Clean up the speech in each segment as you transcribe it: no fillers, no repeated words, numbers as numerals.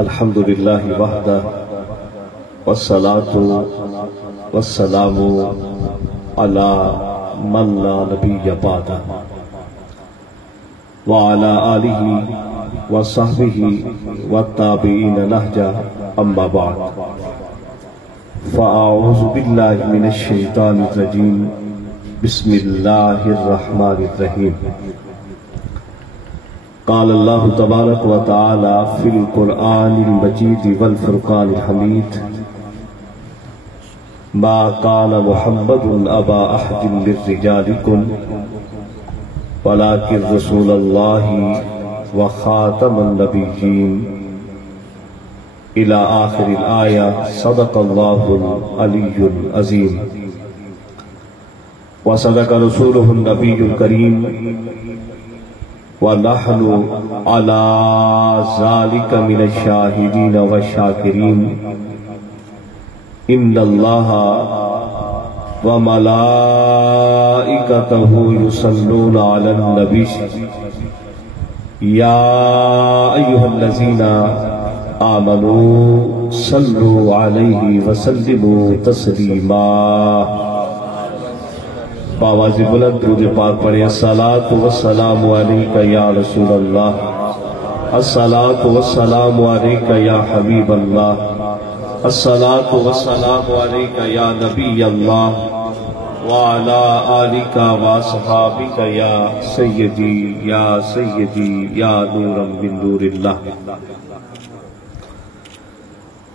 الحمدللہ وحدہ والصلاة والسلام علی من لا نبی بعدہ وعلی آلہ وصحبہ والتابعین نہجہ اما بعد فاعوذ باللہ من الشیطان الرجیم بسم اللہ الرحمن الرحیم قال اللہ تبارک و تعالی فی القرآن المجید والفرقان الحمید ما کان محمد ابا احد من رجالکم ولکن رسول اللہ و خاتم النبیین الى آخر الآیہ صدق اللہ العلی العظیم وصدق رسولہ النبی الکریم وَنَحْنُ عَلَىٰ ذَلِكَ مِنَ الشَّاهِدِينَ وَالشَّاكِرِينَ إِنَّ اللَّهَ وَمَلَائِكَتَهُ يُصَلُّونَ عَلَى النَّبِيِّ يَا أَيُّهَا الَّذِينَ آمَنُوا صَلُّوا عَلَيْهِ وَسَلِّمُوا تَسْلِيمًا باواز بلند درود پاک پڑھیں الصلاة والسلام علیکہ یا رسول اللہ الصلاة والسلام علیکہ یا حبیب اللہ الصلاة والسلام علیکہ یا نبی اللہ وعلا آلکہ وصحابکہ یا سیدی یا نورا من نور اللہ۔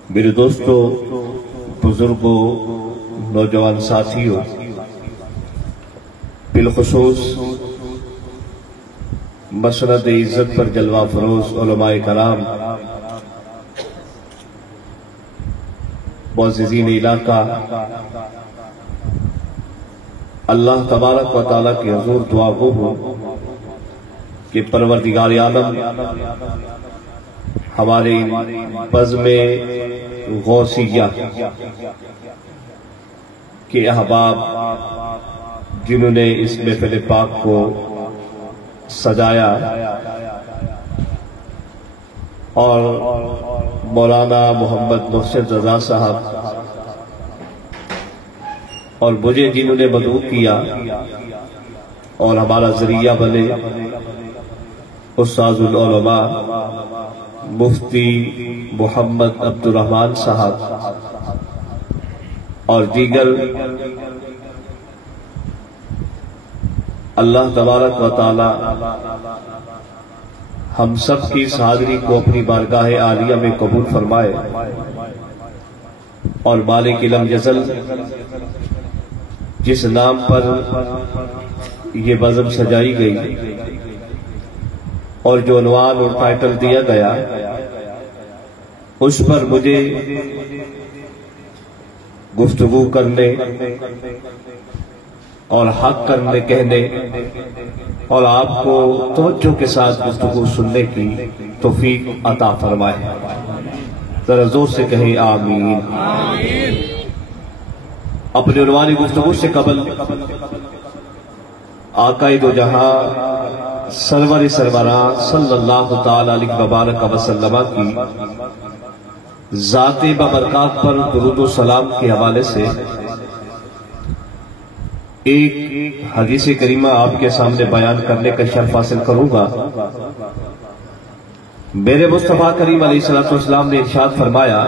میرے دوستو، بزرگوں، نوجوان ساتھیوں، بالخصوص مسند عزت پر جلوہ فروز علماء کرام، معززین علاقہ، اللہ تبارک و تعالیٰ کی حضور دعا گو ہو کہ پروردگار عالم ہمارے بزم غوثیہ کے احباب جنہوں نے اس محفل پاک کو سجایا اور مولانا محمد محسن رضا صاحب اور مجھے جنہوں نے مدعو کیا اور ہمارا ذریعہ بنے استاذ العلماء مفتی محمد عبدالرحمن صاحب اور دیگر اللہ تبارک و تعالی ہم سب کی اس حاضری کو اپنی بارگاہ عالیہ میں قبول فرمائے اور مالک لم یزل جس نام پر یہ بزم سجائی گئی اور جو عنوان اور ٹائٹل دیا گیا اس پر مجھے گفتگو کرنے اور حق کرنے کہنے اور آپ کو توجہ کے ساتھ گفتگو سننے کی توفیق عطا فرمائے۔ ذرا زور سے کہیں آمین۔ اپنے عنوانی گفتگو سے قبل آقا دو جہاں سرور سروران صلی اللہ تعالی علیہ وبارک وسلم کی ذات ببرکات پر درود و سلام کے حوالے سے ایک حدیث کریمہ آپ کے سامنے بیان کرنے کا شرف حاصل کروں گا۔ میرے مصطفیٰ کریم علیہ السلام نے ارشاد فرمایا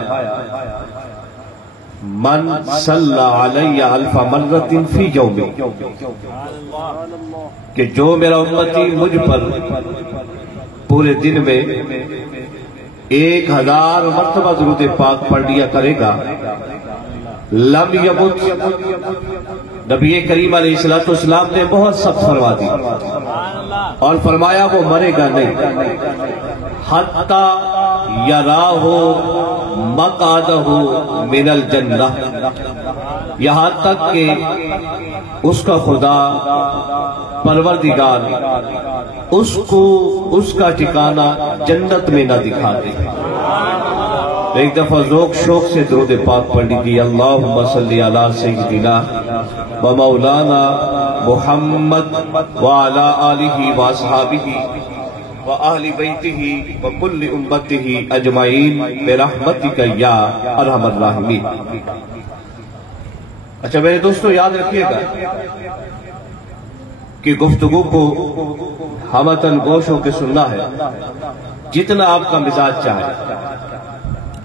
من صلی علیہ الف مرۃ فی یوم، کہ جو میرا امتی مجھ پر پورے دن میں 1000 مرتبہ درود پاک پڑھ لیا کرے گا، لم یمت، نبی کریم علیہ السلام نے بہت سخت فرما دی اور فرمایا وہ مرے گا نہیں حتی یراہ مقعدہ من الجنہ، یہاں تک کہ اس کا خدا پروردگار اس کو اس کا ٹھکانہ جنت میں نہ دکھا دے۔ ایک دفعہ ذوق شوق سے درود پاک پڑھ لیجیے، اللہم صلی علی سیدنا و مولانا محمد وعلی آلہ واصحابہ وآل بیتہ وکل امتہ اجمعین برحمتک یا ارحم الراحمین۔ اچھا میرے دوستو یاد رکھیے گا کہ گفتگو کو ہمتن گوش ہو کے سننا ہے، جتنا آپ کا مزاج چاہے،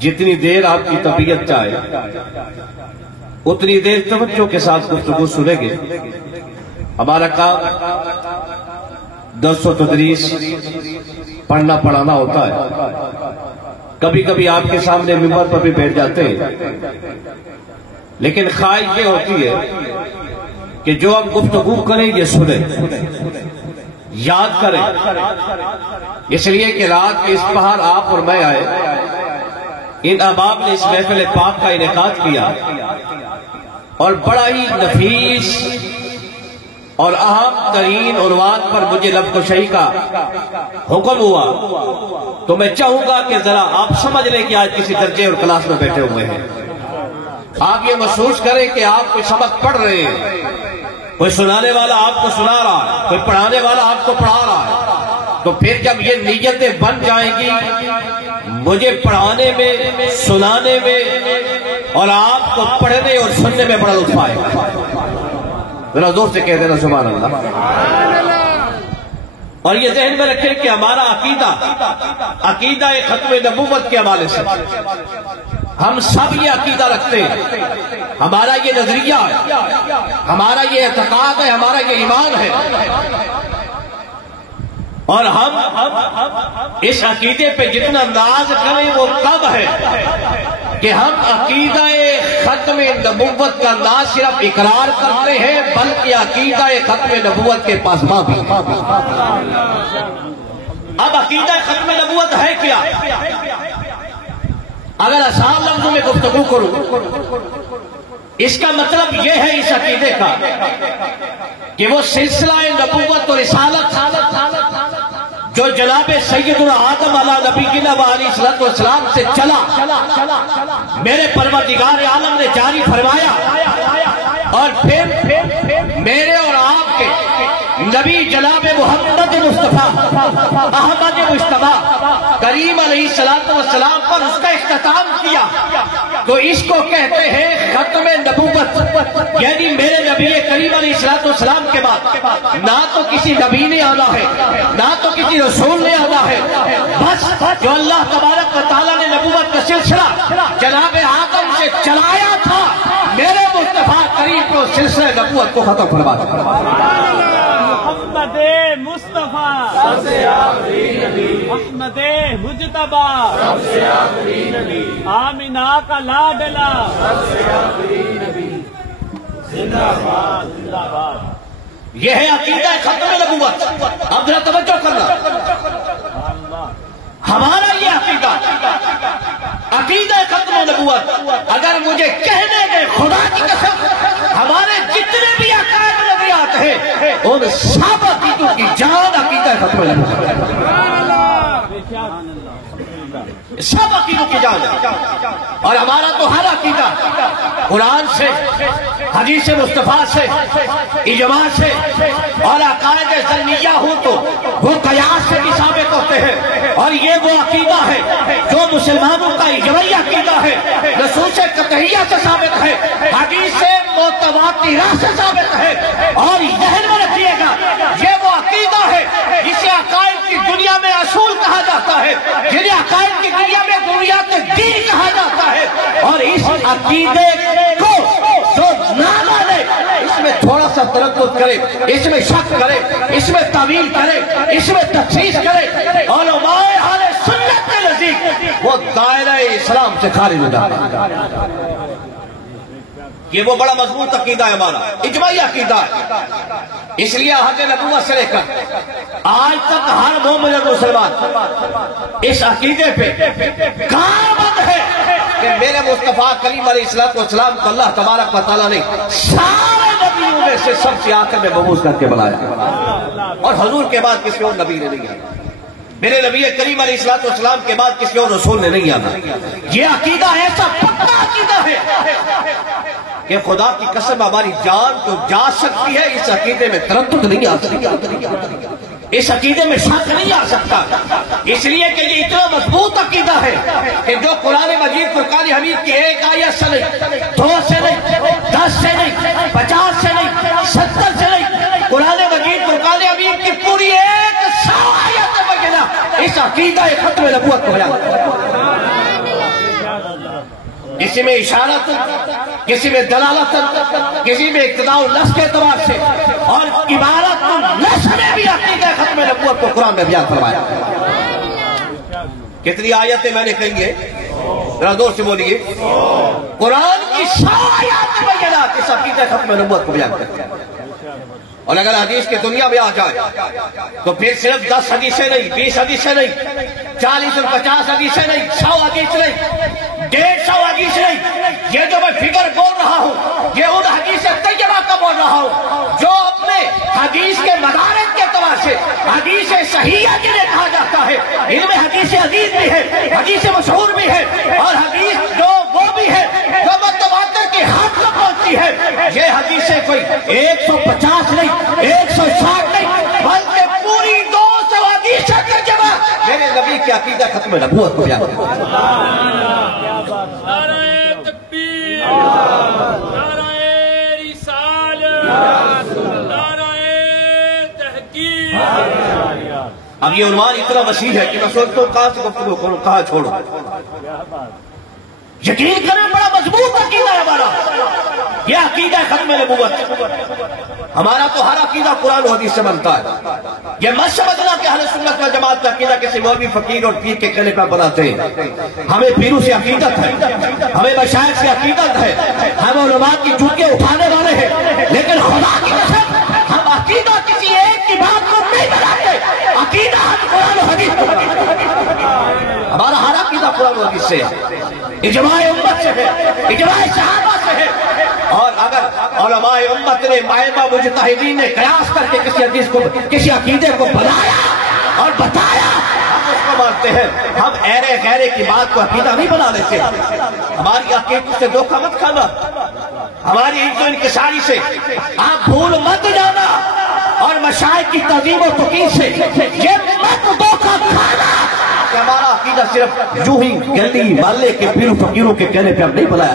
جتنی دیر آپ کی طبیعت چاہے اتنی دیر توجہ کے ساتھ گفتگو سنیں گے۔ ہمارا کام درس و تدریس پڑھنا پڑھانا ہوتا ہے، کبھی کبھی آپ کے سامنے ممبر پر بھی بیٹھ جاتے ہیں، لیکن خواہش یہ ہوتی ہے کہ جو ہم گفتگو کریں یہ سنیں، یاد کریں، اس لیے کہ رات کے اس پہر آپ اور میں آئے، ان احباب نے اس محفل پاک کا انعقاد کیا اور بڑا ہی نفیس اور اہم ترین عنوان پر مجھے لب کشائی کا حکم ہوا، تو میں چاہوں گا کہ ذرا آپ سمجھ لیں کہ آج کسی درجے اور کلاس میں بیٹھے ہوئے ہیں، آپ یہ محسوس کریں کہ آپ کوئی سبق پڑھ رہے ہیں، کوئی سنانے والا آپ کو سنا رہا ہے، کوئی پڑھانے والا آپ کو پڑھا رہا ہے، تو پھر جب یہ نیتیں بن جائیں گی مجھے پڑھانے میں، سنانے میں اور آپ کو پڑھنے اور سننے میں بڑا لطف آئے گا۔ ذرا زور سے کہہ دینا سبحان اللہ۔ اور یہ ذہن میں رکھیں کہ ہمارا عقیدہ ختم نبوت کے حوالے سے ہم سب یہ عقیدہ رکھتے ہیں، ہمارا یہ نظریہ ہے، ہمارا یہ اعتقاد ہے، ہمارا یہ ایمان ہے، اور ہم اس عقیدے پہ جتنا ناز کریں وہ کم ہے کہ ہم عقیدہ ختم نبوت کا نہ صرف اقرار کرتے ہیں بلکہ عقیدہ ختم نبوت کے پاسباں بھی۔ اب عقیدہ ختم نبوت ہے کیا؟ اگر آسان لفظوں میں گفتگو کروں، اس کا مطلب یہ ہے اس عقیدے کا کہ وہ سلسلہ نبوت اور رسالت جو جناب سیدنا آدم علیہ نبینا علیہ السلام سے چلا، میرے پروردگار عالم نے جاری فرمایا، اور پھر میرے اور آپ کے نبی جناب محمد مصطفیٰ احمد مجتبی کریم علیہ السلام پر اس کا اختتام کیا، تو اس کو کہتے ہیں ختم نبوت، یعنی میرے نبی کریم علیہ السلام کے بعد نہ تو کسی نبی نے آنا ہے، نہ تو کسی رسول نے آنا ہے، بس جو اللہ تبارک و تعالیٰ نے نبوت کا سلسلہ جناب آدم سے چلایا تھا، میرے مصطفیٰ کریم کو سلسلہ نبوت کو ختم فرما دیا۔ محمد مصطفیٰ سب سے آخری نبی، احمد مجتبی سب سے آخری نبی، آمینہ کا لاڈلا سب سے آخری نبی، زندہ باد زندہ باد۔ یہ ہے عقیدہ ختم نبوت۔ اب ذرا توجہ کرنا، ہمارا یہ عقیدہ ختم نبوت اگر مجھے کہنے دے خدا کی قسم، ہمارے جتنے بھی عقائد نظریات ہیں ان سب عقیدوں کی جان عقیدہ ختم نبوت، سب عقیدوں کی جان ہے۔ اور ہمارا تو ہر عقیدہ قرآن سے، حدیث مصطفیٰ سے، اجماع سے، اور عقائد ظنیہ ہوں تو وہ قیاس سے بھی ثابت ہوتے ہیں، اور یہ وہ عقیدہ ہے جو مسلمانوں کا اجماعی عقیدہ ہے، نصوص قطعیہ سے ثابت ہے، حدیث متواترہ سے ثابت ہے، اور ذہن میں رکھیے گا یہ وہ عقیدہ ہے جسے عقائد کی دنیا میں اصول کہا جاتا ہے، جنہیں عقائد کی دنیا میں بنیاد دین کہا جاتا ہے، اور اس عقیدے کو جو نہ مانے اس میں تھوڑا سا تردد کرے، اس میں شک کرے، اس میں تعویل کرے، اس میں تخصیص کرے، علماء اہل سنت کے نزدیک وہ دائرہ اسلام سے خارج ہو جاتا ہے۔ یہ وہ بڑا مضبوط عقیدہ ہے ہمارا، اجماعی عقیدہ ہے، اس لیے عہد نبوت سے لے کر آج تک ہر مومن اور مسلمان اس عقیدے پہ کاربند ہے کہ میرے مصطفیٰ کریم علیہ السلام کو اللہ تبارک و تعالیٰ نے سارے نبیوں میں سے سب سے آخر میں مبعوث کر کے بنایا، اور حضور کے بعد کسی اور نبی نے نہیں آنا، میرے نبی کریم علیہ السلام کے بعد کسی اور رسول نے نہیں آنا۔ یہ عقیدہ ایسا پکا عقیدہ ہے کہ خدا کی قسم ہماری جان تو جا سکتی ہے، اس عقیدے میں تردد نہیں آ سکتی، اس عقیدے میں شک نہیں آ سکتا، اس لیے کہ یہ اتنا مضبوط عقیدہ ہے کہ جو قرآن مجید فرقان حمید کی ایک آیت سے نہیں، 2 سے نہیں، 10 سے نہیں، 50 سے نہیں، 70 سے نہیں، قرآن مجید فرقان حمید کی پوری 100 آیت بگنا اس عقیدہ ختم نبوت کو بیان کرتا ہے۔ کسی میں اشارت، کسی میں دلالت، کسی میں اقتداء النص کے اعتبار سے، اور عبارت النص میں بھی عقیدہ ختم نبوت کو قرآن میں بیان فرمایا۔ کتنی آیتیں میں نے کہیں گے؟ ذرا زور سے بولیے۔ قرآن کی 100 آیات بینات اس عقیدہ ختم نبوت کو بیان کرتے ہیں۔ اور اگر حدیث کی دنیا میں آ جائے تو پھر صرف 10 حدیثیں نہیں، 20 حدیثیں نہیں، 40 اور 50 حدیثیں نہیں، 100 حدیث نہیں، 150 حدیث نہیں، یہ جو میں فگر بول رہا ہوں یہ ان حدیث طیبہ کا بول رہا ہوں جو اپنے حدیث کے مدارج کے اعتبار سے حدیث صحیحہ جنہیں کہا جاتا ہے، ان میں حدیث عزیز بھی ہے، حدیث مشہور بھی ہے، اور حدیث جو وہ بھی ہے جو متواتر کے حد تک پہنچتی ہے۔ یہ حدیثیں کوئی 150 نہیں، 160 نہیں، بلکہ پوری 200 حدیثیں ترجمہ میرے نبی کی عقیدہ ختم نبوت کو بیان کرتا ہے۔ نعرہ تکبیر، نعرہ رسالت، نعرہ تحقیق۔ اب یہ عنوان اتنا وسیع ہے کہ میں سوچتا ہوں کہاں سے گفتگو کروں، کہاں چھوڑوں۔ یقین کریں بڑا مضبوط عقیدہ ہے ہمارا، یہ عقیدہ ختم نبوت۔ ہمارا تو ہر عقیدہ قرآن و حدیث سے بنتا ہے۔ یہ مت سمجھنا کہ اہل سنت و جماعت کا عقیدہ کسی مولوی فقیر اور پیر کے کہنے پر بناتے ہیں۔ ہمیں پیروں سے عقیدت ہے، ہمیں مشائخ سے عقیدت ہے، ہم علماء کی جوتیاں اٹھانے والے ہیں، لیکن خدا کی قسم ہم عقیدہ کسی ایک کی بات کو نہیں بناتے، عقیدہ ہم قرآن و حدیث کو بناتے ہیں۔ ہمارا ہر عقیدہ قرآن و حدیث سے ہے، اجماع امت سے ہے، اجماع صحابہ سے ہے۔ اور اگر علماء امت نے مائمہ مجتہدین نے قیاس کر کے کسی حدیث کو، کسی عقیدے کو بنایا اور بتایا، ہم اس کو مانتے ہیں۔ ہم ایرے غیرے کی بات کو عقیدہ نہیں بنا لیتے۔ ہماری عقیدت سے دھوکہ مت کھانا، ہماری عزت و انکساری سے آپ بھول مت جانا، اور مشائخ کی تعظیم و توقیر سے یہ مت دھوکہ کھانا کہ ہمارا عقیدہ صرف یوں ہی گلی محلے کے پیروں فقیروں کے کہنے پہ ہم نہیں بنایا۔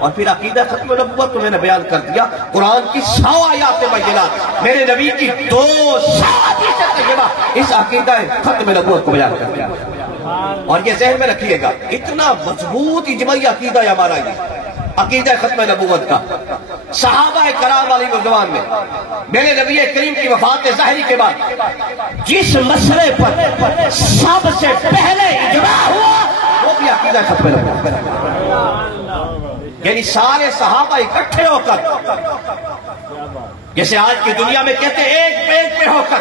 اور پھر عقیدہ ختم نبوت تو میں نے بیان کر دیا، قرآن کی 100 آیات بینات، میرے نبی کی 200 حدیث طیبہ اس عقیدہ ختم نبوت کو بیان کر دیا۔ اور یہ ذہن میں رکھیے گا، اتنا مضبوط اجماعی عقیدہ ہے ہمارا یہ عقیدہ ختم نبوت کا۔ صحابہ کرام علیہ رضوان میں میرے نبی کریم کی وفات ظاہری کے بعد جس مسئلے پر سب سے پہلے اجماع ہوا وہ بھی عقیدہ ختم نبوت، یعنی سارے صحابہ اکٹھے ہو کر، جیسے آج کی دنیا میں کہتے ہیں ایک پیج پہ ہو کر،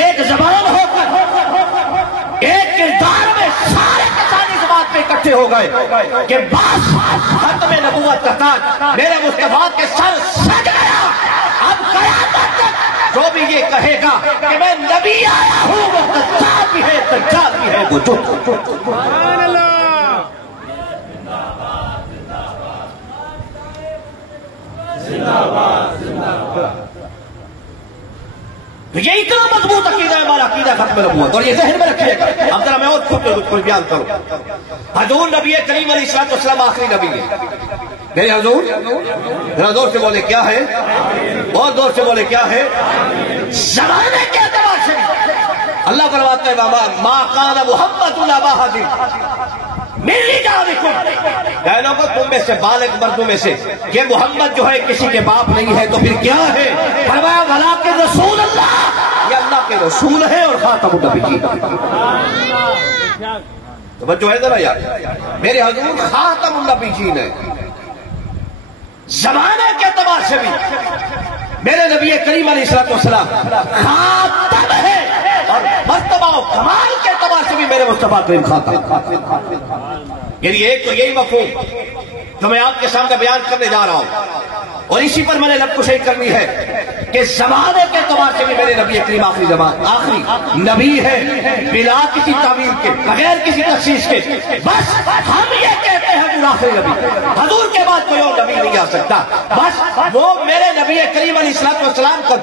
ایک زبان ہو کر، ایک کردار میں سارے کے سارے اس بات پہ اکٹھے ہو گئے کہ بس ختم نبوت کا تاج میرے مصطفیٰ کے سر سج گیا۔ اب قیامت تک جو بھی یہ کہے گا کہ میں نبی آیا ہوں وہ کذاب بھی ہے، دجال بھی ہے، وہ جھوٹ۔ سبحان اللہ۔ تو یہ اتنا مضبوط عقیدہ ہے ہمارا عقیدہ ختم نبوت، اور یہ ذہن میں رکھیے گا۔ اب ذرا میں اور کچھ بیان کروں۔ حضور نبی کریم علیہ الصلوۃ والسلام آخری نبی ہے میرے حضور، ذرا زور سے بولے کیا ہے، بہت زور سے بولے کیا ہے۔ زمانے کے اعتبار سے اللہ فرماتا ہے ما کان محمد ابا احد من رجالکم، کہنا کو تم میں سے بالغ مردوں میں سے کہ محمد جو ہے کسی کے باپ نہیں ہے، تو پھر کیا ہے؟ فرمایا ولکن رسول اللہ، یہ اللہ کے رسول ہے اور خاتم النبیین۔ توجہ ہے ذرا یار، میرے حضور خاتم النبیین ہے۔ زمانے کے اعتبار سے بھی میرے نبی کریم علیہ الصلوۃ والسلام خاتم ہے، اور مرتبہ و کمال کے اعتبار سے بھی میرے مصطفیٰ کریم خاتم۔ یعنی ایک تو یہی مفہوم جو میں آپ کے سامنے بیان کرنے جا رہا ہوں، اور اسی پر میں نے لب کشائی کرنی ہے کہ زمانے کے اعتبار سے بھی میرے نبی کریم آخری نبی ہے، بلا کسی تعویل کے، بغیر کسی تخصیص کے۔ بس ہم یہ کہتے ہیں حضور آخری نبی، حضور کے بعد کوئی اور نبی نہیں آ سکتا۔ بس وہ میرے نبی کریم علیہ الصلوۃ والسلام کا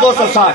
260।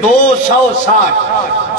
260।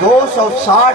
260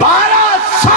1200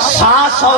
700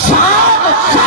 700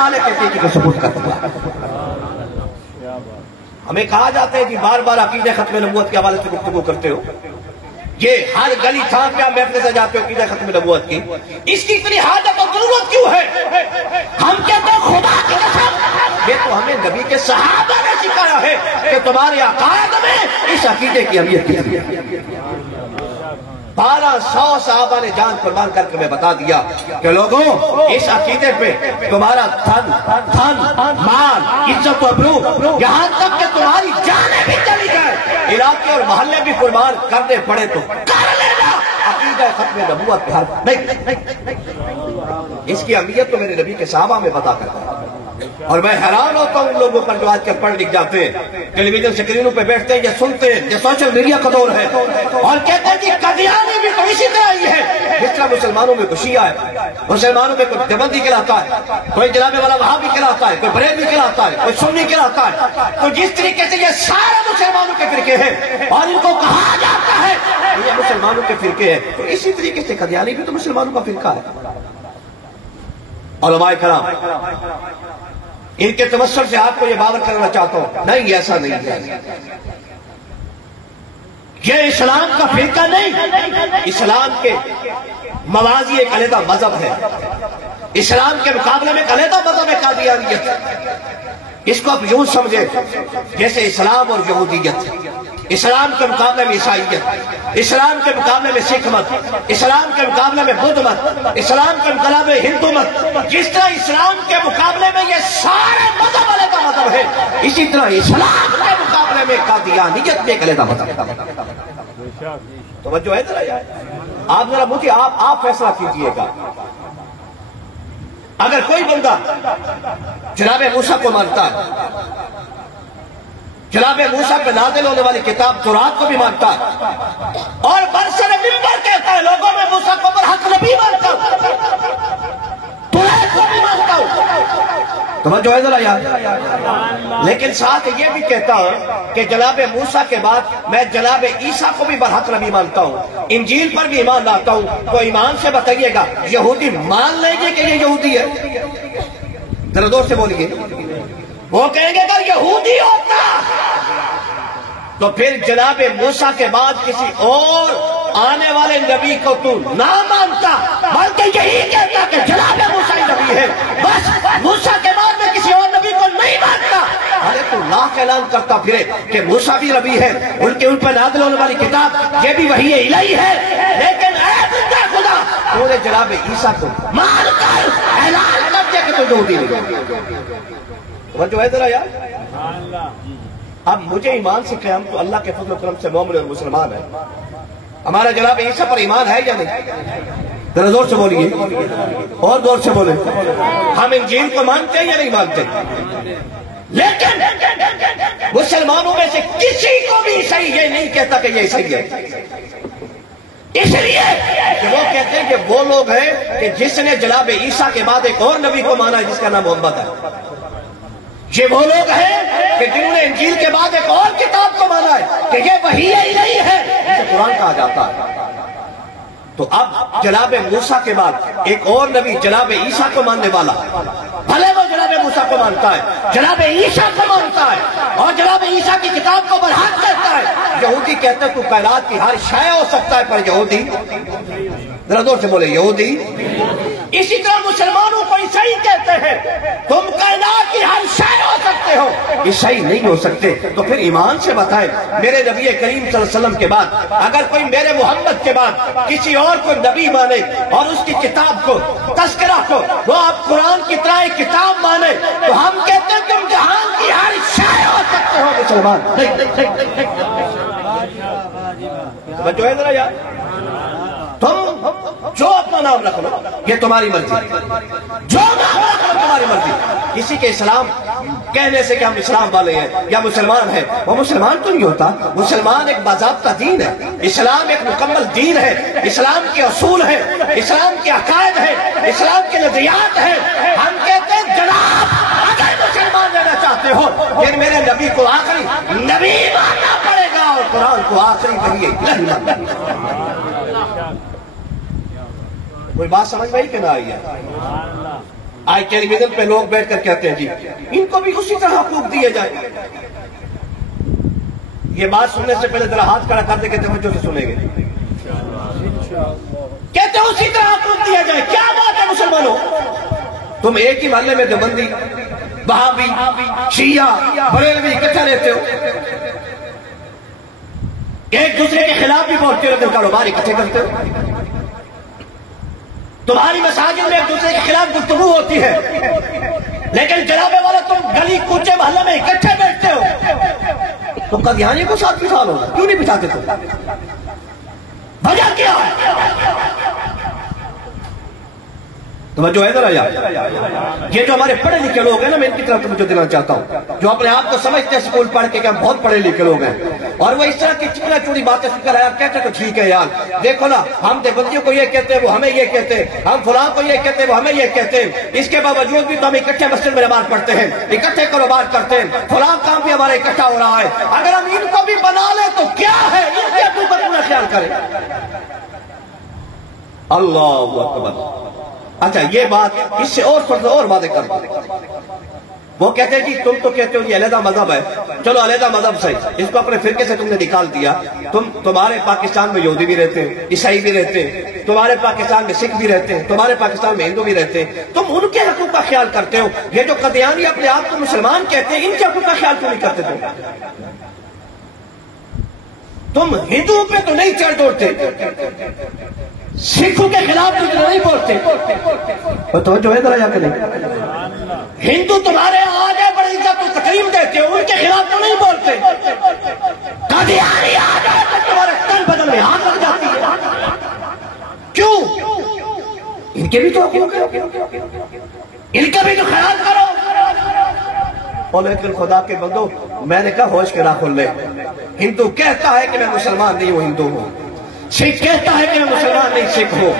زمانے کے عقیدے کو ثبوت کر دیا۔ ہمیں کہا جاتا ہے کہ بار بار عقیدہ ختم نبوت کے حوالے سے گفتگو کرتے ہو، یہ ہر گلی تھا کیا محفل سے جاتے ہو عقیدہ ختم نبوت کی، اس کی اتنی حاجت اور ضرورت کیوں ہے؟ ہم کہتے ہیں خدا کی قسم یہ تو ہمیں نبی کے صحابہ نے سکھایا ہے کہ تمہارے عقائد میں اس عقیدے کی اہمیت کتنی ہے۔ 1200 صحابہ نے جان قربان کر کے میں بتا دیا کہ لوگوں اس عقیدے پہ تمہارا دھن مال عزت و ابرو یہاں تک کہ تمہاری جانیں بھی چلی جائے، علاقے اور محلے بھی قربان کرنے پڑے تو کر لینا، عقیدہ ختم نبوت پہ حرف نہیں۔ اس کی اہمیت تو میرے نبی کے صحابہ میں بتا کرتا ہے، اور میں حیران ہوتا ہوں ان لوگوں پر جو آج کل پڑھ لکھ جاتے ہیں، ٹیلی ویژن اسکرینوں پہ بیٹھتے ہیں یا سنتے ہیں، یہ سوشل میڈیا کا دور ہے، اور کہتے ہیں کہ قادیانی بھی تو اسی طرح ہی ہے، جس طرح مسلمانوں میں کوئی شیعہ ہے، مسلمانوں میں کوئی دیوبندی کہلاتا ہے، کوئی جناب والا وہابی کہلاتا ہے، کوئی بریلوی کہلاتا ہے، کوئی سنی کہلاتا ہے، تو جس طریقے سے یہ سارے مسلمانوں کے فرقے ہیں اور ان کو کہا جاتا ہے یہ مسلمانوں کے فرقے ہیں، تو اسی طریقے سے قادیانی بھی تو مسلمانوں کا فرقہ ہے۔ علماء کرام ان کے تبصر سے آپ کو یہ باور کرنا چاہتا ہوں، نہیں ایسا نہیں ہے، یہ اسلام کا فرقہ نہیں، اسلام کے موازی ایک علیحدہ مذہب ہے، اسلام کے مقابلے میں ایک علیحدہ مذہب ہے قادیانیت۔ اس کو آپ یوں سمجھے جیسے اسلام اور یہودیت، اسلام کے مقابلے میں عیسائیت، اسلام کے مقابلے میں سکھ مت، اسلام کے مقابلے میں بدھ مت، اسلام کے مقابلے میں ہندو مت، جس طرح اسلام کے مقابلے میں یہ سارے مذہب علیحدہ مذہب ہے، اسی طرح اسلام کے مقابلے میں قادیانیت بھی ایک علیحدہ مذہب ہے۔ توجہ ہے ذرا یار، آپ ذرا مجھے آپ فیصلہ کیجئے گا، اگر کوئی بندہ جناب موسیٰ کو مانتا ہے، جناب موسیٰ پہ نازل ہونے والی کتاب تورات کو بھی مانتا ہے، اور برسر منبر کہتا ہے لوگوں میں موسیٰ کو برحق نبی مانتا ہوں، تورات کو بھی مانتا ہوں، توجہ ہے ذرا یار، لیکن ساتھ یہ بھی کہتا ہوں کہ جناب موسیٰ کے بعد میں جناب عیسیٰ کو بھی برحق نبی مانتا ہوں، انجیل پر بھی ایمان لاتا ہوں، تو ایمان سے بتائیے گا یہودی مان لیں گے کہ یہ یہودی ہے؟ ذرا زور سے بولیے، وہ کہیں گے اگر یہودی ہوتا تو پھر جناب موسیٰ کے بعد کسی اور آنے والے نبی کو تو نہ مانتا، بلکہ یہی کہتا کہ جناب موسیٰ ہی نبی ہے، بس موسیٰ کے بعد میں کسی اور نبی کو نہیں مانتا۔ ارے تو لاکھ اعلان کرتا پھرے کہ موسیٰ بھی نبی ہے، ان پر نازل ہونے والی کتاب یہ بھی وحی الہی ہے، لیکن اے بندہ خدا تو نے جناب عیسیٰ کو مان کر اعلان کر دیا کہ تو یہودی نہیں۔ جو ہے ذرا یار، اب مجھے ایمان سے قیام تو اللہ کے فضل و کرم سے مومن اور مسلمان ہے، ہمارا جناب عیسیٰ پر ایمان ہے یا نہیں؟ ذرا زور سے بولیے، اور زور سے بولیں، ہم انجیل کو مانتے ہیں یا نہیں مانتے؟ لیکن مسلمانوں میں سے کسی کو بھی عیسائی یہ نہیں کہتا کہ یہ عیسائی ہے، اس لیے کہ وہ کہتے ہیں کہ وہ لوگ ہیں کہ جس نے جناب عیسیٰ کے بعد ایک اور نبی کو مانا جس کا نام محمد ہے، یہ وہ لوگ ہیں کہ جنہوں نے انجیل کے بعد ایک اور کتاب کو مانا ہے کہ یہ وحی الہی ہے، جسے قرآن کہا جاتا ہے۔ تو اب جناب موسیٰ کے بعد ایک اور نبی جناب عیسیٰ کو ماننے والا، بھلے وہ جناب موسیٰ کو مانتا ہے، جناب عیسیٰ کو مانتا ہے اور جناب عیسیٰ کی کتاب کو برحق کہتا ہے، یہودی کہتے ہیں تو کائنات کی ہر شے ہو سکتا ہے، پر یہودی ذرا زور سے بولے یہودی۔ اسی طرح مسلمانوں کو عیسائی کہتے ہیں، تم کائنات کی ہر شے ہو سکتے ہو، عیسائی نہیں ہو سکتے، تو پھر ایمان سے بتائیں میرے نبی کریم صلی اللہ علیہ وسلم کے بعد اگر کوئی میرے محمد کے بعد کسی اور کو نبی مانے اور اس کی کتاب کو تذکرہ کو وہ آپ قرآن کی طرح ایک کتاب مانے تو ہم کہتے ہیں تم جہان کی ہر شے ہو سکتے ہو مسلمان۔ توجہ ہے ذرا یار، تم جو اپنا نام رکھ لو یہ تمہاری مرضی، جو نام رکھ لو تمہاری مرضی، کسی کے اسلام کہنے سے کہ ہم اسلام والے ہیں یا مسلمان ہیں، وہ مسلمان تو نہیں ہوتا، مسلمان ایک باضابطہ دین ہے، اسلام ایک مکمل دین ہے، اسلام کے اصول ہیں، اسلام کے عقائد ہیں، اسلام کے نظریات ہیں۔ ہم کہتے ہیں جناب اگر مسلمان رہنا چاہتے ہو پھر میرے نبی کو آخری نبی ماننا پڑے گا اور قرآن کو آخری وحی الہی ماننا۔ کوئی بات سمجھ میں ہی کہ نہ آئی ہے؟ آج ٹیلی ویژن پہ لوگ بیٹھ کر کہتے ہیں جی ان کو بھی اسی طرح حقوق دیے جائیں. یہ بات سننے سے پہلے ذرا ہاتھ کھڑا کر دے کے توجہ سے سنیں گے. کہتے ہیں اسی طرح حقوق دیا جائے. کیا بات ہے مسلمانوں؟ تم ایک ہی محلے میں دیوبندی، وہابی، شیعہ، بریلوی اکٹھا رہتے ہو، ایک دوسرے کے خلاف بھی بولتے ہو، لیکن کاروبار اکٹھے کرتے ہو. تمہاری مساجد میں ایک دوسرے کے خلاف گفتگو ہوتی ہے، لیکن جناب والا تم گلی کوچے محلے میں اکٹھے بیٹھتے ہو. تم قادیانی کو ساتھ بٹھا لو، کیوں نہیں بٹھاتے تم؟ وجہ کیا ہے؟ توجہ ہے ذرا یار. یہ جو ہمارے پڑھے لکھے لوگ ہیں نا، میں ان کی طرف توجہ دینا چاہتا ہوں، جو اپنے آپ کو سمجھتے ہیں سکول پڑھ کے کہ ہم بہت پڑھے لکھے لوگ ہیں، اور وہ اس طرح کی چکنا چوڑی باتیں سن کر یار کہتے تو ٹھیک ہے یار، دیکھو نا ہم دیوبندیوں کو یہ کہتے ہیں وہ ہمیں یہ کہتے ہیں، ہم فلاں کو یہ کہتے ہیں وہ ہمیں یہ کہتے ہیں، اس کے باوجود بھی تو ہم اکٹھے مسجد میں نماز پڑھتے ہیں، اکٹھے کاروبار کرتے ہیں، فلاں کام بھی ہمارا اکٹھا ہو رہا ہے. اگر ہم ان کو بھی بنا لیں تو کیا ہے؟ ان کے اوپر پورا خیال کریں. اللہ اکبر. اچھا یہ بات اس سے اور فرض اور باتیں کر دیں. وہ کہتے ہیں جی تم تو کہتے ہو یہ علیحدہ مذہب ہے، چلو علیحدہ مذہب صحیح، اس کو اپنے فرقے سے تم نے نکال دیا. تمہارے پاکستان میں یہودی بھی رہتے ہیں، عیسائی بھی رہتے ہیں، تمہارے پاکستان میں سکھ بھی رہتے ہیں، تمہارے پاکستان میں ہندو بھی رہتے ہیں. تم ان کے حقوق کا خیال کرتے ہو. یہ جو قادیانی اپنے آپ کو مسلمان کہتے ہیں، ان کے حقوق کا خیال کیوں نہیں کرتے تم؟ ہندوؤں پہ تو نہیں چڑھ دوڑتے، سکھوں کے خلاف تو نہیں بولتے. توجہ ہے ذرا یا کہ نہیں؟ ہندو تمہارے آگے بڑی عزت و تکریم دیتے ہو، ان کے خلاف تو نہیں بولتے. قادیانی آ جائے تو تمہارے تن بدن میں ہاتھ لگ جاتی ہے. کیوں؟ ان کے بھی تو حقوق ہے، ان کا بھی تو خیال کرو. اور لیکن خدا کے بندو، میں نے کہا ہوش کے راہ کھول لے. ہندو کہتا ہے کہ میں مسلمان نہیں ہوں، ہندو ہوں. سکھ کہتا ہے کہ میں مسلمان نہیں، سکھ ہوں.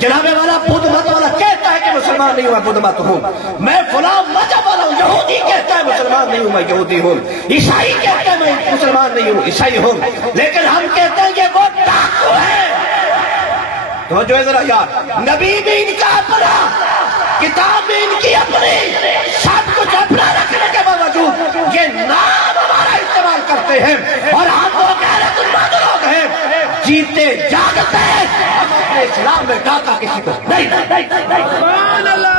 جناب والا بدھ مت والا کہتا ہے کہ مسلمان نہیں ہوں، میں بدھ مت ہوں. میں فلاں مذہب والا ہوں. یہودی کہتا ہے مسلمان نہیں ہوں، میں یہودی ہوں. عیسائی کہتا ہے میں مسلمان نہیں ہوں، عیسائی ہوں. لیکن ہم کہتے ہیں یہ وہ ڈاکو ہے. تو جو ہے ذرا یار، نبی بھی ان کا اپنا، کتاب بھی ان کی اپنی، سب کچھ اپنا رکھنے کے باوجود یہ نام ہمارا استعمال کرتے ہیں. اور ہم وہ غیرت مند لوگ ہیں، جیتے جاگتے ہیں. ہم اپنے اسلام میں ڈاکہ کسی کو نہیں. سبحان اللہ.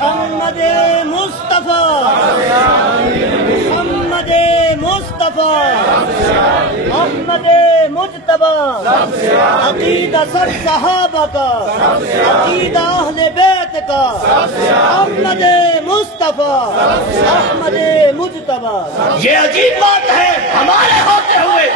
محمد مصطفیٰ، محمد مصطفیٰ، محمد مجتبیٰ، عقیدہ سب صحابہ کا، عقیدہ اہل بیت کا، محمد مصطفیٰ، محمد مجتبیٰ. یہ عجیب بات ہے، ہمارے ہوتے ہوئے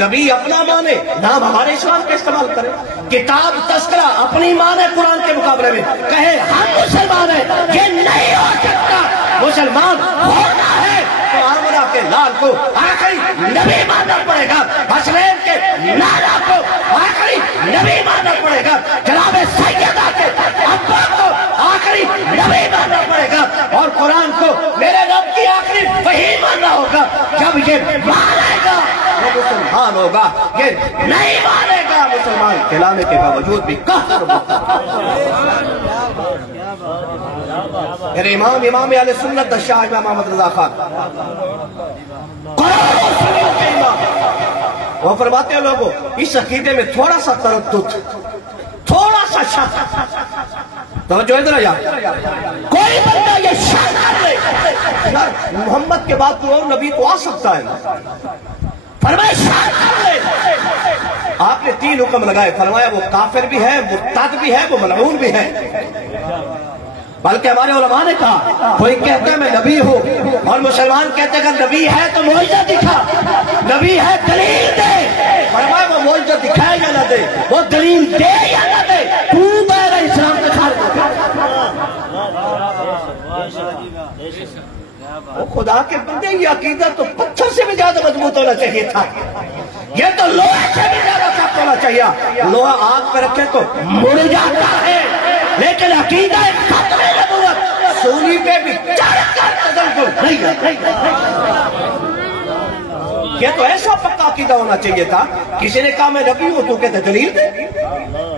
نبی اپنا مانے، نام ہمارے اسلام کا استعمال کرے. کتاب تذکرہ اپنی مانے قرآن کے مقابلے میں، کہے ہم مسلمان ہیں. یہ نہیں ہو سکتا. مسلمان ہونا ہے تو آمنہ کے لال کو آخری نبی ماننا پڑے گا، حسنین کے نانا کو آخری نبی ماننا پڑے گا، جناب سیدہ کے ابا کو آخری نبی ماننا پڑے گا، اور قرآن کو میرے رب کی آخری وحی ماننا ہوگا. جب یہ مانے گا وہ مسلمان ہوگا. یہ نہیں مانے گا مسلمان کہلانے کے باوجود بھی کافر ہوگا. میرے امام اہل سنت شاہ امام محمد رضا خان کے امام، وہ فرماتے ہیں لوگوں اس عقیدے میں تھوڑا سا تردد، تھوڑا سا شک، توجہ ادھر آیا، کوئی بندہ یہ شک کر لے محمد کے بعد کوئی اور نبی تو آ سکتا ہے، فرمایا شک کر لے. آپ نے 3 حکم لگائے، فرمایا وہ کافر بھی ہے، مرتد بھی ہے، وہ ملعون بھی ہے. بلکہ ہمارے علماء نے کہا کوئی کہتا ہے میں نبی ہوں اور مسلمان کہتے ہیں کہ نبی ہے تو معجزہ دکھا، نبی ہے دلیل دے. فرمایا وہ معجزہ دکھائے یا نہ دے، وہ دلیل دے یا نہ دے، تو دائرہ اسلام کا خارج ہو. خدا کے بندے یہ عقیدہ تو پتھر سے بھی زیادہ مضبوط ہونا چاہیے تھا، یہ تو لوہے سے بھی زیادہ سخت ہونا چاہیے. لوہا آگ پہ رکھے تو مڑ جاتا ہے، لیکن عقیدہ ختم نبوت سولی پہ بھی چڑھ کر تزلزل نہیں ہے. یہ تو ایسا پکا عقیدہ ہونا چاہیے تھا. کسی نے کہا میں نبی ہوں تو کہتے دلیل دے،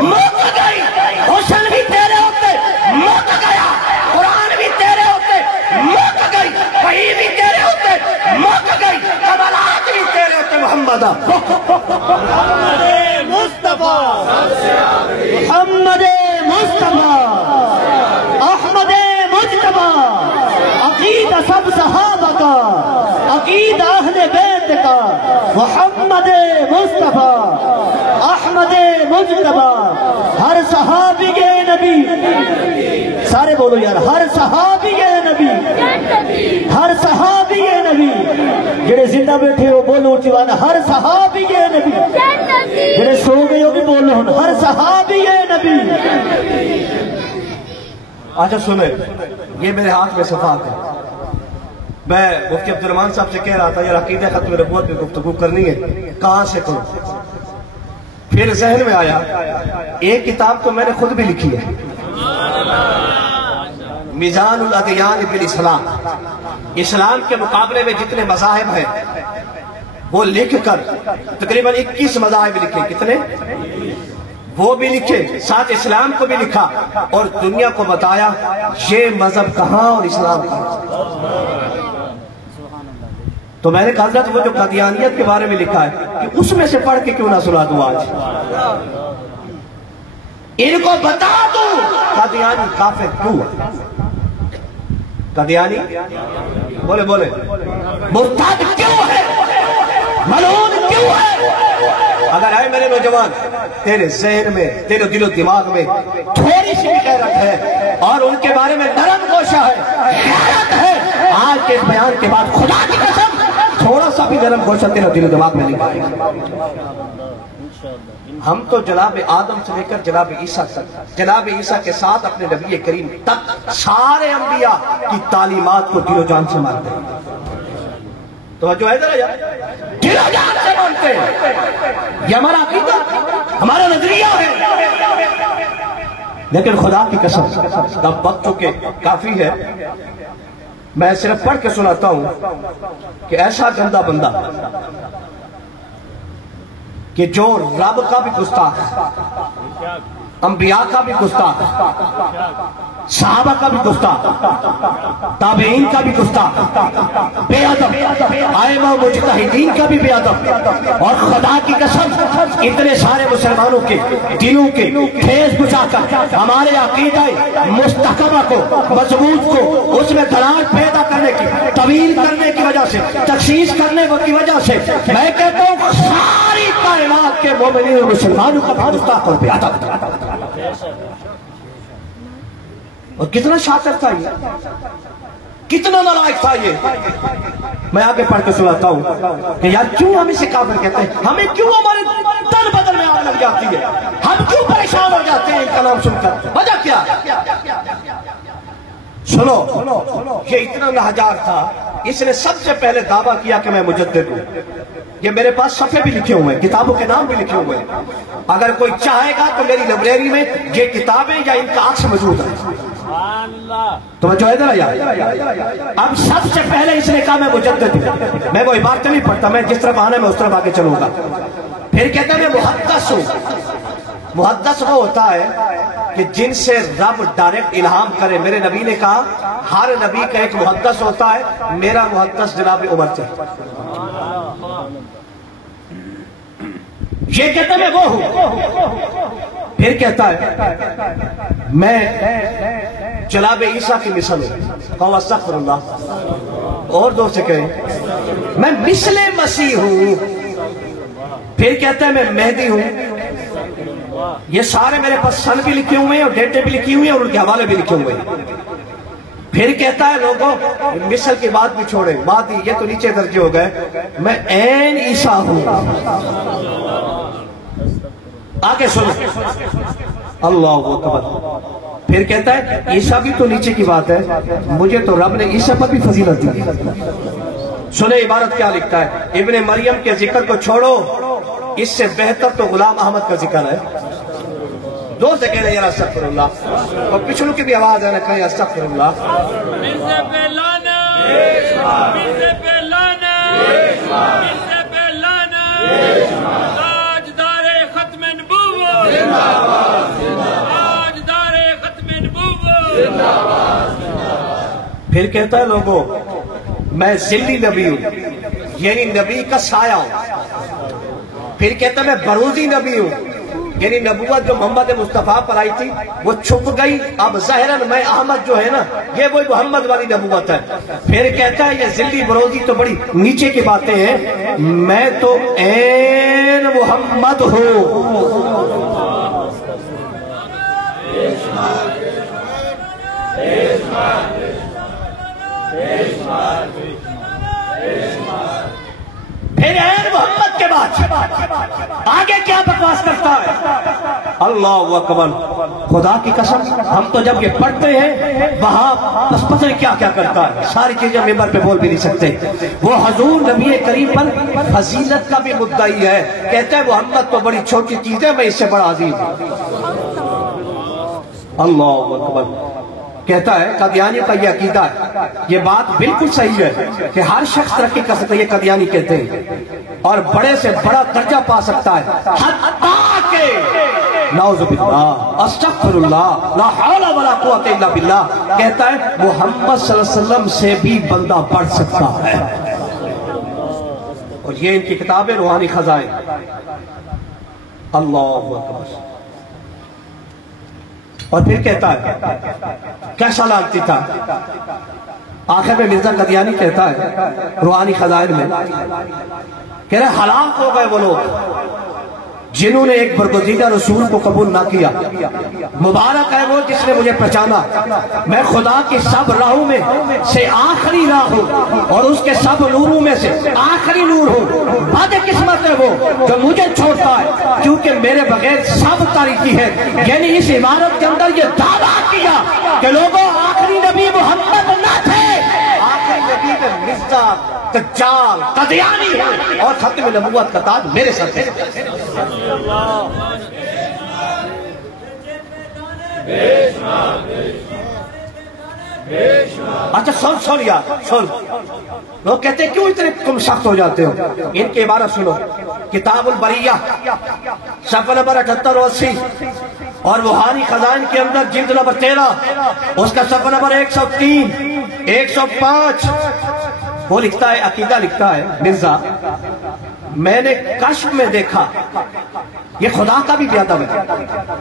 مک گئی، حسن بھی تیرے ہوتے مک گیا، قرآن بھی تیرے ہوتے مک گئی، وحی بھی تیرے ہوتے مک گئی، کمالات بھی تیرے ہوتے محمد مصطفیٰ محمد مصطفیٰ احمد مجتبی عقیدہ سب صحابہ کا، عقیدہ اہل بیت کا، محمد مصطفیٰ احمد مجتبی، ہر صحابی نبی، سارے بولو یار، ہر صحابی نبی، ہر صحابی نبی، جڑے زندہ بیٹھے ہو بولو چوانا، ہر صحابی نبی، جڑے سو گئے ہو بھی بولو ہر صحابی نبی۔ اچھا سنیں، یہ میرے ہاتھ میں صفحات ہے، میں مفتی عبدالرحمن صاحب سے کہہ رہا تھا یار عقیدہ ختم نبوت پہ گفتگو کرنی ہے، کہاں سے کروں؟ پھر ذہن میں آیا ایک کتاب تو میں نے خود بھی لکھی ہے، میزان الادیان بالاسلام، اسلام کے مقابلے میں جتنے مذاہب ہیں وہ لکھ کر تقریباً 21 مذاہب لکھے، کتنے؟ وہ بھی لکھے، ساتھ اسلام کو بھی لکھا اور دنیا کو بتایا یہ مذہب کہاں اور اسلام کہاں۔ تو میں نے کہا حضرت وہ جو قادیانیت کے بارے میں لکھا ہے کہ اس میں سے پڑھ کے کیوں نہ سنا دوں آج، ان کو بتا دوں قادیانی کافر کیوں ہے، قادیانی بولے بولے مرتد کیوں ہے، ملعون کیوں ہے۔ اگر آئے میرے نوجوان تیرے ذہن میں، تیرے دل و دماغ میں تھوڑی سی غیرت ہے اور ان کے بارے میں نرم گوشہ ہے، غیرت ہے، آج کے اس بیان کے بعد خدا کی قسم تھوڑا سا بھی نرم گوشہ تیرے دل و دماغ میں نہیں پائے گا۔ ہم تو جناب آدم سے لے کر جناب عیسیٰ تک، جناب عیسیٰ کے ساتھ اپنے نبی کریم تک سارے انبیاء کی تعلیمات کو دل و جان سے مانتے ہیں۔ توجہ ہے ذرا یار، دل و جان سے مانتے ہیں، یہ ہمارا عقیدہ، ہمارا نظریہ ہے۔ لیکن خدا کی قسم اب وقت چکے کافی ہے، میں صرف پڑھ کے سناتا ہوں کہ ایسا گندہ بندہ کہ جو رب کا بھی گستاخ، انبیاء کا بھی گستاخ، صحابہ کا بھی گستاخ، تابعین کا بھی گستاخ، بے ادب، ائمہ مجتہدین کا بھی بے ادب، اور خدا کی قسم اتنے سارے مسلمانوں کے دلوں کے ٹھیس بجھا کر ہمارے عقیدہ مستحکمہ کو، مضبوط کو، اس میں دراڑ پیدا کرنے کی، طویل کرنے کی وجہ سے، تخصیص کرنے کی وجہ سے میں کہتا ہوں ساری کائنات کے مومنین اور مسلمانوں کا گستاخ اور بے ادب۔ اور کتنا شاطر تھا یہ، کتنا نالائق تھا یہ۔ میں آگے پڑھ کے سناتا ہوں کہ یار کیوں ہم اسے کافر کہتے ہیں، ہمیں کیوں ہمارے تن بدن میں آگ لگ جاتی ہے، ہم کیوں پریشان ہو جاتے ہیں ان کا نام سن کر، وجہ کیا؟ سنو، یہ اتنا لاجار تھا، اس نے سب سے پہلے دعویٰ کیا کہ میں مجدد ہوں۔ یہ میرے پاس صفحے بھی لکھے ہوئے ہیں، کتابوں کے نام بھی لکھے ہوئے ہیں، اگر کوئی چاہے گا تو میری لائبریری میں یہ کتابیں یا ان کا عکس موجود ہے۔ توجہ ہے ذرا یار، اب سب سے پہلے اس نے کہا میں مجدد ہوں، میں وہ عبارتیں نہیں پڑھتا، میں جس طرف آنا ہے میں اس طرف آگے چلوں گا۔ پھر کہتا ہے میں محدث ہوں۔ محدث وہ ہوتا ہے کہ جن سے رب ڈائریکٹ الہام کرے، میرے نبی نے کہا ہر نبی کا ایک محدث ہوتا ہے، میرا محدث جناب عمر سے، یہ کہتا ہے میں وہ ہوں۔ پھر کہتا ہے میں جناب عیسیٰ کی مثل ہوں، کہو استغفر اللہ، اور دور سے کہیں میں مثل مسیح ہوں۔ پھر کہتا ہے میں مہدی ہوں۔ یہ سارے میرے پاس سن بھی لکھے ہوئے ہیں اور ڈیٹے بھی لکھی ہوئی ہیں اور ان کے حوالے بھی لکھے ہوئے ہیں۔ پھر کہتا ہے لوگوں مثل کی بات بھی چھوڑیں، بات یہ تو نیچے درجے ہو گئے، میں عین عیسیٰ ہوں۔ آگے سنو، اللہ اکبر۔ پھر کہتا ہے عیسیٰ بھی تو نیچے کی بات ہے، مجھے تو رب نے عیسیٰ پر بھی فضیلت دی۔ سنیں عبارت کیا لکھتا ہے، ابن مریم کے ذکر کو چھوڑو، اس سے بہتر تو غلام احمد کا ذکر ہے۔ دور سے کہہ رہے ہیں استغفر اللہ، اور پچھلوں کی بھی آواز ہے نا، کہیں استغفر اللہ۔ پھر کہتا ہے لوگوں میں ذلی نبی ہوں، یعنی نبی کا سایہ ہوں۔ پھر کہتا ہے میں بروزی نبی ہوں، یعنی نبوت جو محمد مصطفیٰ پر آئی تھی وہ چھپ گئی، اب ظاہراً میں احمد جو ہے نا یہ وہی محمد والی نبوت ہے۔ پھر کہتا ہے یہ ذلی بروزی تو بڑی نیچے کی باتیں ہیں، میں تو عین محمد ہوں۔ پھر عین محمد کے بعد آگے کیا بکواس کرتا ہے؟ اللہ اکبر، خدا کی قسم ہم تو جب یہ پڑھتے ہیں وہاں بس پتہ نہیں کیا کیا کرتا ہے، ساری چیزیں ممبر پہ بول بھی نہیں سکتے۔ وہ حضور نبی کریم پر فضیلت کا بھی مدعی ہے، کہتا ہے محمد تو بڑی چھوٹی چیز ہے، میں اس سے بڑا عزیز ہوں۔ اللہ اکبر، کہتا ہے قادیانی کا یہ عقیدہ ہے، یہ بات بالکل صحیح ہے کہ ہر شخص ترقی کر سکتا ہے، یہ قادیانی کہتے ہیں، اور بڑے سے بڑا درجہ پا سکتا ہے، حتیٰ کہ نعوذ باللہ استغفر اللہ لا حول ولا قوت الا باللہ، کہتا ہے محمد صلی اللہ علیہ وسلم سے بھی بندہ بڑھ سکتا ہے۔ اور یہ ان کی کتاب ہے روحانی خزائن۔ اللہ اکبر، اور پھر کہتا ہے کیسا لانتی تھا، آخر میں مرزا قادیانی کہتا ہے روحانی خزائن میں، کہہ رہے ہلاک ہو گئے وہ لوگ جنہوں نے ایک برگزیدہ رسول کو قبول نہ کیا، مبارک ہے وہ جس نے مجھے پہچانا، میں خدا کی سب راہوں میں سے آخری راہ ہوں اور اس کے سب نوروں میں سے آخری نور ہوں، بد قسمت ہے وہ جو مجھے چھوڑتا ہے کیونکہ میرے بغیر سب تاریکی ہے۔ یعنی اس عبارت کے اندر یہ دعویٰ کیا کہ لوگوں آخری نبی محمد نہ تھے، آخری نبی میں مرزا دجال قادیانی ہے اور ختم نبوت کا تاج میرے سر ہے۔ اچھا سن یار سن، لوگ کہتے ہیں کیوں اتنے تم سخت ہو جاتے ہو، ان کی عبارت سنو، کتاب البریہ صفحہ نمبر 78 اور 80 اور روحانی خزائن کے اندر جلد نمبر 13 اس کا صفحہ نمبر 103 105 وہ لکھتا ہے، عقیدہ لکھتا ہے مرزا، میں نے کشف میں دیکھا، یہ خدا کا بھی بیادب ہے،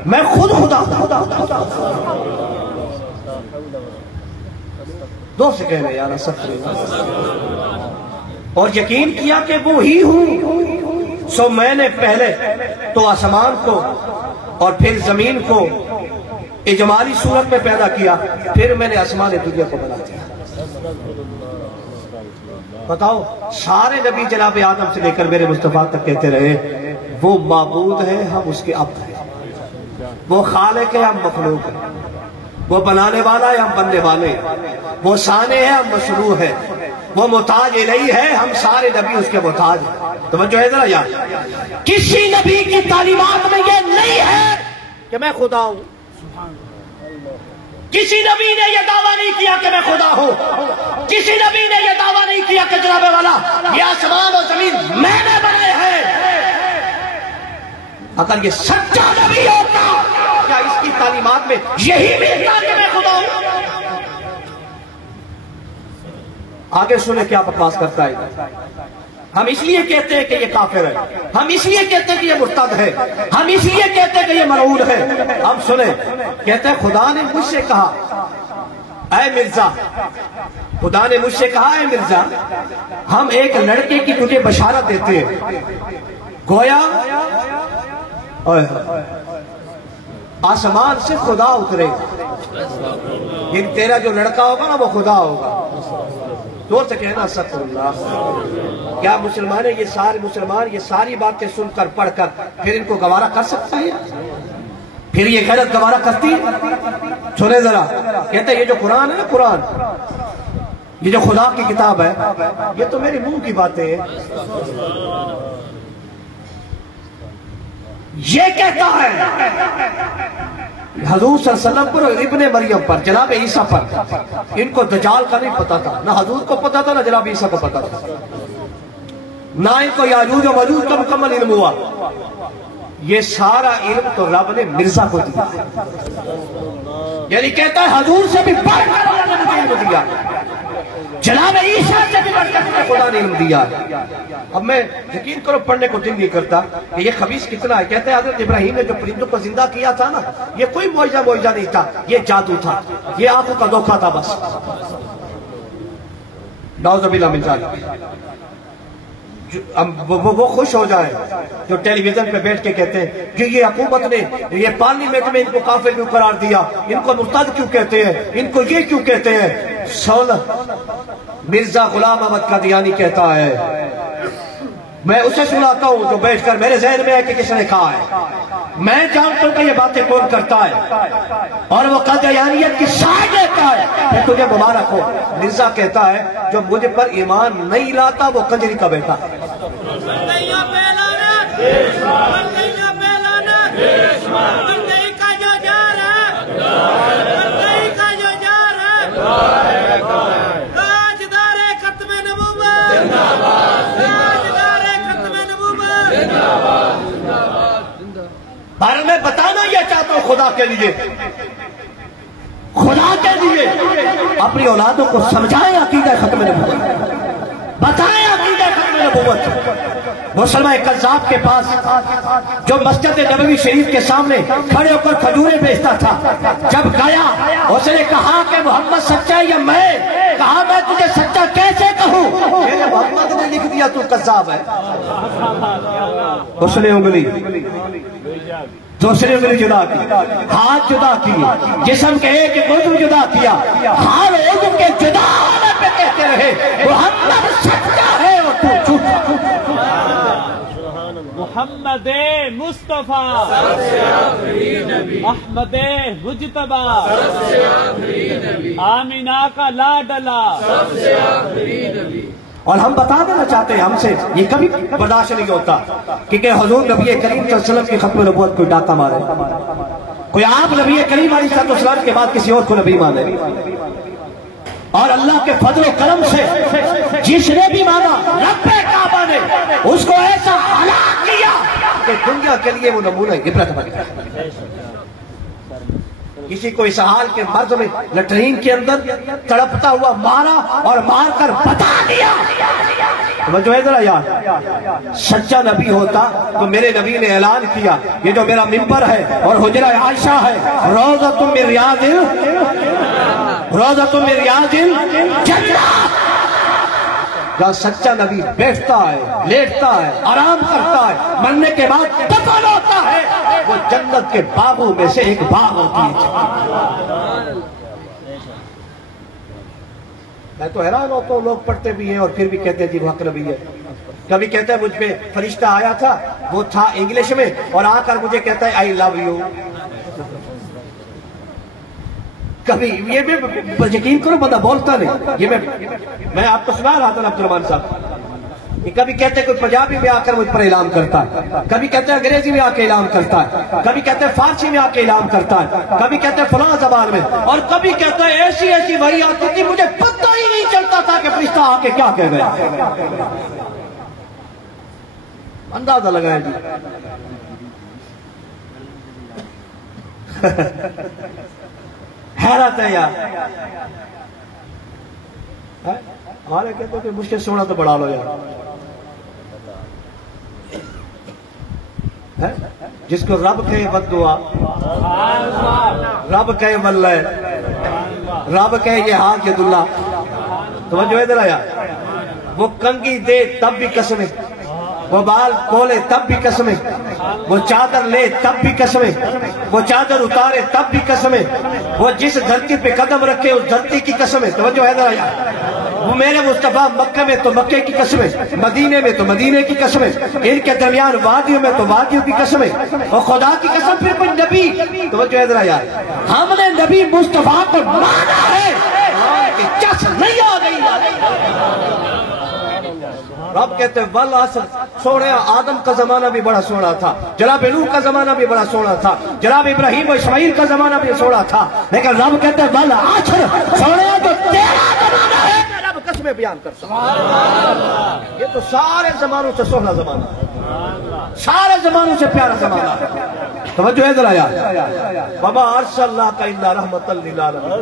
میں خود خدا دو سے کہہ رہے یار سب اور یقین کیا کہ وہ ہی ہوں، سو میں نے پہلے تو آسمان کو اور پھر زمین کو اجمالی صورت میں پیدا کیا، پھر میں نے آسمان دنیا کو بنا دیا۔ بتاؤ سارے نبی جناب آدم سے لے کر میرے مصطفیٰ تک کہتے رہے وہ معبود ہے، ہم اس کے عبد ہیں، وہ خالق ہے، ہم مخلوق ہیں، وہ بنانے والا ہے، ہم بننے والے ہیں، وہ صانع ہے، ہم مصنوع ہیں، وہ محتاج الیہ ہے، ہم سارے نبی اس کے محتاج ہیں۔ توجہ ہے ذرا یار، کسی نبی کی تعلیمات میں یہ نہیں ہے کہ میں خدا ہوں، کسی نبی نے یہ دعویٰ نہیں کیا کہ میں خدا ہوں، کسی نبی نے یہ دعویٰ نہیں کیا کہ جناب والا یہ آسمان اور زمین میں نے بنائے ہیں۔ اگر یہ سچا نبی ہوتا کیا اس کی تعلیمات میں یہی ملتا کہ میں خدا ہوں؟ آگے سنیں کیا بکواس کرتا ہے۔ ہم اس لیے کہتے ہیں کہ یہ کافر ہے، ہم اس لیے کہتے ہیں کہ یہ مرتد ہے، ہم اس لیے کہتے ہیں کہ یہ ملعون ہے۔ اب سنیں، کہتے ہیں خدا نے مجھ سے کہا اے مرزا، خدا نے مجھ سے کہا اے مرزا، ہم ایک لڑکے کی تجھے بشارت دیتے ہیں، گویا آسمان سے خدا اترے، یہ تیرا جو لڑکا ہوگا نا وہ خدا ہوگا۔ دور سے کہنا استغفر اللہ۔ کیا مسلمان ہے، یہ سارے مسلمان یہ ساری باتیں سن کر پڑھ کر پھر ان کو گوارا کر سکتا ہے؟ پھر یہ غیرت گوارا کرتی ہے؟ سنیں ذرا، کہتے ہیں یہ جو قرآن ہے نا، قرآن یہ جو خدا کی کتاب ہے، یہ تو میرے منہ کی باتیں ہیں۔ یہ کہتا ہے حضور صلی اللہ علیہ وسلم پر، ابن مریم پر، جناب عیسیٰ پر، ان کو دجال کا نہیں پتا تھا، نہ حضور کو پتا تھا نہ جناب عیسیٰ کو پتا تھا، نہ ان کو یاجوج و ماجوج کا مکمل علم ہوا۔ یہ سارا علم تو رب نے مرزا کو دیا، یعنی کہتا ہے حضور سے بھی بڑھ کر اللہ نے مجھے علم دیا۔ جناب عیسیٰ سے بھی بڑھ کر تجھے خدا نے علم دیا ہے۔ اب میں یقین کرو پڑھنے کو دل نہیں کرتا کہ یہ خبیث کتنا ہے۔ کہتے ہیں حضرت ابراہیم نے جو پرندوں کو زندہ کیا تھا نا، یہ کوئی معجزہ نہیں تھا، یہ جادو تھا، یہ آنکھوں کا دھوکہ تھا بس۔ نعوذ باللہ من ذالک۔ وہ خوش ہو جائیں جو ٹیلی ویژن پہ بیٹھ کے کہتے ہیں کہ یہ حکومت نے، یہ پارلیمنٹ میں ان کو کافر کیوں قرار دیا، ان کو مرتد کیوں کہتے ہیں، ان کو یہ کیوں کہتے ہیں۔ مرزا غلام احمد قادیانی کہتا ہے، میں اسے سناتا ہوں جو بیٹھ کر میرے ذہن میں ہے کہ کس نے کہا ہے، میں جانتا ہوں کہ یہ باتیں کون کرتا ہے، اور وہ قادیانیت کی سائے دیتا ہے، میں تجھے مبارک ہو۔ مرزا کہتا ہے جو مجھ پر ایمان نہیں لاتا وہ کنجری کا بیٹا ہے۔ اور میں بتانا یہ چاہتا ہوں خدا کے لیے اپنی اولادوں کو سمجھائیں عقیدہ ختم نبوت، بتائیں عقیدہ ختم نبوت۔ مسلمہ کذاب کے پاس جو مسجد نبوی شریف کے سامنے کھڑے ہو کر کھجوریں بیچتا تھا، جب گیا اس نے کہا کہ محمد سچا ہے یا میں؟ کہا میں تجھے سچا کیسے کہوں؟ میرے محمد نے لکھ دیا تو کذاب ہے۔ اس نے انگلی دوسرے انگلی جدا کی، ہاتھ جدا کیے، جسم کے ایک عضو جدا کیا، ہر عضو کے جدا ہونے پہ کہتے رہے محمد سچا ہے اور تو جھوٹا۔ محمد مصطفیٰ احمد مجتبی آمینہ کا لاڈلا۔ اور ہم بتا دینا چاہتے ہیں، ہم سے یہ کبھی برداشت نہیں ہوتا کہ حضور نبی کریم صلی اللہ علیہ وسلم کی ختم نبوت کوئی ڈاکہ مارے، کوئی آپ نبی کریم علیہ السلام کے بعد کسی اور کو نبی مانے۔ اور اللہ کے فضل و کرم سے جس نے بھی مانا، رب کعبہ نے اس کو ایسا ہلاک کیا کہ دنیا کے لیے وہ نمونہ عبرت بن گیا۔ کسی کو اس حال کے مرض میں لٹرین کے اندر تڑپتا ہوا مارا اور مار کر بتا دیا۔ جو ہے ذرا یار، سچا نبی ہوتا تو میرے نبی نے اعلان کیا، یہ جو میرا ممبر ہے اور حجرہ عائشہ ہے، روضۃ من ریاض الجنہ، جہاں سچا نبی بیٹھتا ہے، لیٹتا ہے، آرام کرتا ہے، مرنے کے بعد دفن ہوتا ہے، وہ جنت کے باغوں میں سے ایک باغ ہوتی ہے۔ میں تو حیران ہوتا ہوں، لوگ پڑھتے بھی ہیں اور پھر بھی کہتے ہیں جی وہ حق نبی ہے۔ کبھی کہتا ہے مجھ پہ فرشتہ آیا تھا، وہ تھا انگلش میں، اور آ کر مجھے کہتا ہے آئی لو یو۔ کبھی یہ بھی یقین کرو بندہ بولتا نہیں، یہ میں آپ کو سنا رہا تھا عبد الرحمان صاحب، یہ کبھی کہتے ہیں کوئی پنجابی میں آ کر مجھ پر اعلان کرتا ہے، کبھی کہتے ہیں انگریزی میں آ کے اعلان کرتا ہے، کبھی کہتے ہیں فارسی میں آ کے اعلان کرتا ہے، کبھی کہتے ہیں فلاں زبان میں، اور کبھی کہتا ہے ایسی وحی آتی تھی مجھے پتہ ہی نہیں چلتا تھا کہ فرشتہ آ کے کیا کہہ گیا۔ اندازہ لگائیں جی۔ حیرت ہے یار، ہمارے کہتے ہیں کہ مجھ سے سونا تو بڑھا لو یار، جس کو رب کہے بد دعا، رب کہے واللہ، رب کہے یہ ہاتھ ید اللہ، توجہ ہے ذرا یار، وہ کنگھی دے تب بھی قسمیں، وہ بال کھولے تب بھی قسمیں، وہ چادر لے تب بھی قسمیں، وہ چادر اتارے تب بھی قسمیں، وہ جس دھرتی پہ قدم رکھے اس دھرتی کی قسمیں، توجہ ہے ذرا یار، وہ میرے مصطفیٰ مکہ میں تو مکے کی قسمیں، مدینے میں تو مدینے کی قسمیں، ان کے درمیان وادیوں میں تو وادیوں کی قسمیں، اور خدا کی قسم پھر کوئی نبی، توجہ ہے ذرا یار، ہم نے نبی مصطفیٰ کو مانا ہے کہ چس نہیں آ گئی۔ رب کہتے ہیں والعصر، سونے آدم کا زمانہ بھی بڑا سونا تھا، جناب نوح کا زمانہ بھی بڑا سونا تھا، جناب ابراہیم و اسماعیل کا زمانہ بھی سونا تھا، لیکن رب کہتے ہیں والعصر، سونے تو تیرا زمانہ ہے، میں رب قسمیں بیان کر سکتا۔ یہ تو سارے زمانوں سے سونا زمانہ، سارے زمانوں سے پیارا زمانہ۔ توجہ ہے ذرا یار، وما ارسلناک الا رحمۃ للعالمین۔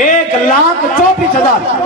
1,24,000